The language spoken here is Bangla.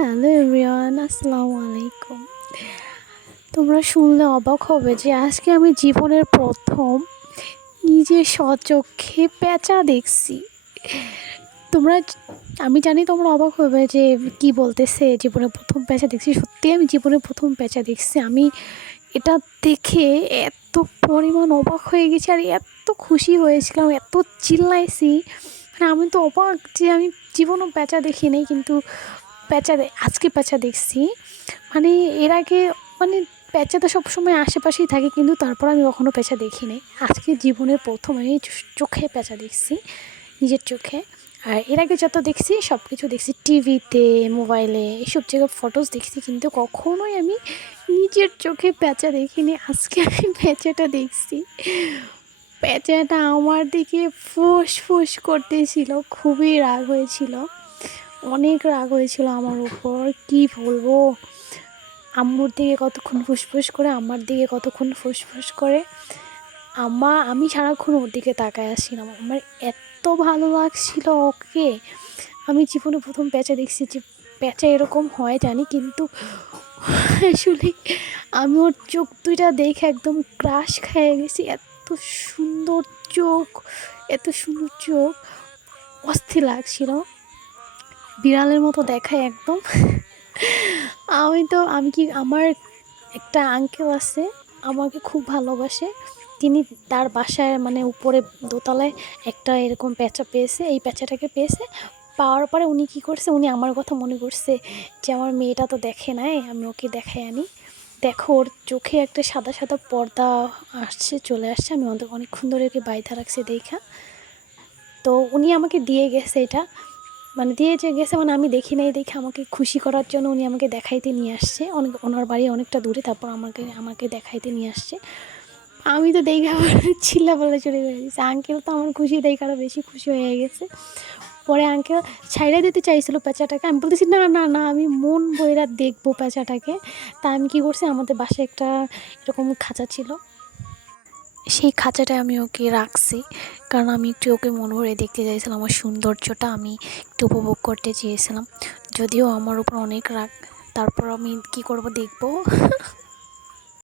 হ্যালো এভরিওয়ান, আসসালামু আলাইকুম। তোমরা শুনলে অবাক হবে যে আজকে আমি জীবনের প্রথম নিজের স্বচক্ষে পেঁচা দেখছি। তোমরা আমি জানি তোমরা অবাক হবে যে কি বলতেছে, জীবনে প্রথম পেঁচা দেখছি। সত্যি আমি জীবনে প্রথম পেঁচা দেখছি। আমি এটা দেখে এত পরিমাণ অবাক হয়ে গেছি আর এত খুশি হয়েছিলাম, এত চিল্লাইছি। মানে আমি তো অবাক যে আমি জীবনেও পেঁচা দেখি নাই, কিন্তু আজকে পেঁচা দেখছি। মানে এর আগে মানে পেঁচা তো সবসময় আশেপাশেই থাকে, কিন্তু তারপর আমি কখনো পেঁচা দেখি নাই। আজকে জীবনের প্রথম আমি চোখে পেঁচা দেখছি, নিজের চোখে। আর এর আগে যত দেখছি সব কিছু দেখছি টিভিতে, মোবাইলে, এইসব জায়গায় ফটোস দেখছি, কিন্তু কখনোই আমি নিজের চোখে পেঁচা দেখিনি। আজকে আমি পেঁচাটা দেখছি। পেঁচাটা আমার দিকে ফোঁস ফোঁস করতেছিল, খুবই রাগ হয়েছিল, অনেক রাগ হয়েছিল আমার উপর। কি বলবো, আম্মুর দিকে কতক্ষণ ফুসফুস করে, আমার দিকে কতক্ষণ ফুসফুস করে। আমি সারাক্ষণ ওর দিকে তাকায় আসছিলাম। আমার এত ভালো লাগছিল ওকে। আমি জীবনে প্রথম পেঁচা দেখছি। যে পেঁচা এরকম হয় জানি, কিন্তু আসলে আমি ওর চোখ দুইটা দেখে একদম ক্রাশ খেয়ে গেছি। এত সুন্দর চোখ, এত সুন্দর চোখ, অস্থির লাগছিল। বিড়ালের মতো দেখায় একদম। আমার একটা আঙ্কেল আছে, আমাকে খুব ভালোবাসে। তিনি তার বাসায় মানে উপরে দোতলায় একটা এরকম পেঁচা পেয়েছে। এই পেঁচাটাকে পেয়েছে, পাওয়ার পরে উনি কী করছে, উনি আমার কথা মনে করছে যে আমার মেয়েটা তো দেখে নাই, আমি ওকে দেখাই আনি। দেখো, ওর চোখে একটা সাদা সাদা পর্দা চলে আসছে। আমি অনেকক্ষণ ধরে ওকে বাইধা রাখছি দেখা। তো উনি আমাকে দিয়ে গেছে এটা, মানে দিয়ে যে গেছে, মানে আমি দেখি নাই দেখে আমাকে খুশি করার জন্য উনি আমাকে দেখাইতে নিয়ে আসছে। ওনার বাড়ি অনেকটা দূরে, তারপর আমাকে দেখাইতে নিয়ে আসছে। আমি তো দেখে আবার চিল্লা পাল্লা চলে গেছি। আঙ্কেল তো আমার খুশি দেখে আরও বেশি খুশি হয়ে গেছে। পরে আঙ্কেল ছাইড়া দিতে চাইছিল পেঁচাটাকে। আমি বলতেছি না না না, আমি মন বইরা দেখবো পেঁচাটাকে। তা আমি কী করছি, আমাদের বাসায় একটা এরকম খাঁচা ছিল, সেই খাঁচাটায় আমি ওকে রাখছি। কারণ আমি একটু ওকে মন ভরে দেখতে চাইছিলাম, আমার সৌন্দর্যটা আমি একটু উপভোগ করতে চেয়েছিলাম। যদিও আমার উপর অনেক রাগ, তারপর আমি কী করব, দেখবো।